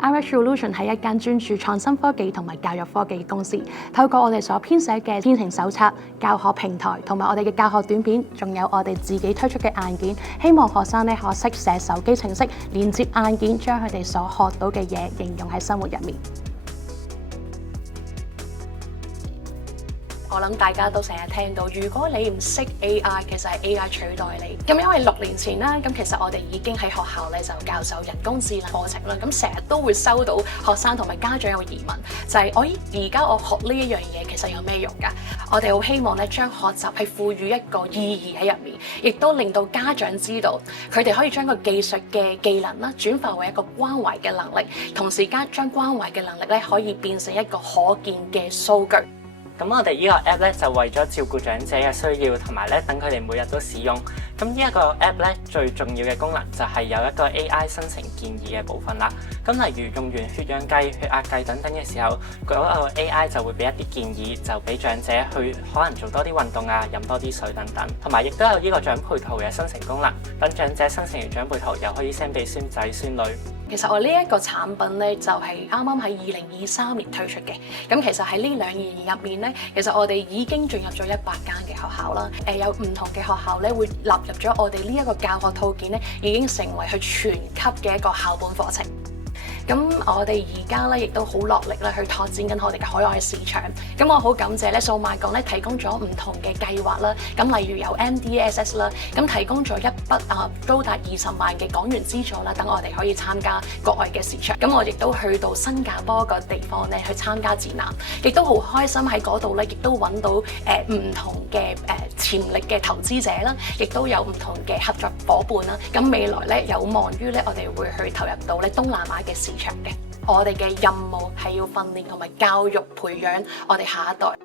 iREd Solution 係一間專注創新科技同埋教育科技嘅公司，透過我哋所編寫嘅編程手冊、教學平台同埋我哋嘅教學短片，仲有我哋自己推出嘅硬件，希望學生咧可識寫手機程式，連接硬件，將佢哋所學到嘅嘢應用喺生活入面。我諗大家都成日聽到，如果你唔識 AI， 其實係 AI 取代你。咁因為6年前啦，咁其實我哋已經喺學校咧就教授人工智能課程啦。咁成日都會收到學生同埋家長有疑問，就係而家我學呢一樣嘢其實有咩用㗎？我哋好希望咧將學習係賦予一個意義喺入面，亦都令到家長知道佢哋可以將個技術嘅技能啦轉化為一個關懷嘅能力，同時間將關懷嘅能力咧可以變成一個可見嘅數據。咁我哋呢個 app 咧就為咗照顧長者嘅需要，同埋咧等佢哋每日都使用。咁呢一個 app 咧最重要嘅功能就係有一個 AI 生成建議嘅部分啦。咁例如用完血氧計、血壓計等等嘅時候，嗰個 AI 就會俾一啲建議，就俾長者去可能做多啲運動啊、飲多啲水等等。同埋亦都有呢個長輩圖嘅生成功能，等長者生成完長輩圖又可以 send 俾孫仔孫女。其實我呢一個產品咧就係啱啱喺2023年推出嘅。咁其實喺呢2年入面咧，其實我哋已經進入咗100間嘅學校啦。有唔同嘅學校咧會納入咗我哋呢一個教學套件咧，已經成為佢全級嘅一個校本課程。咁我哋而家咧亦都好落力咧去拓展緊我哋嘅海外市場。咁我好感謝咧數碼港咧提供咗唔同嘅計劃啦。咁例如有 MDSS 啦，咁提供咗一筆高達20萬嘅港元資助啦，等我哋可以參加國外嘅市場。咁我亦都去到新加坡個地方咧去參加展覽，亦都好開心喺嗰度咧，亦都揾到唔同嘅潛力嘅投資者啦，亦都有唔同嘅合作伙伴啦。咁未來咧有望於咧我哋會去投入到咧東南亞嘅市場嘅。我哋嘅任務係要訓練同埋教育培養我哋下一代。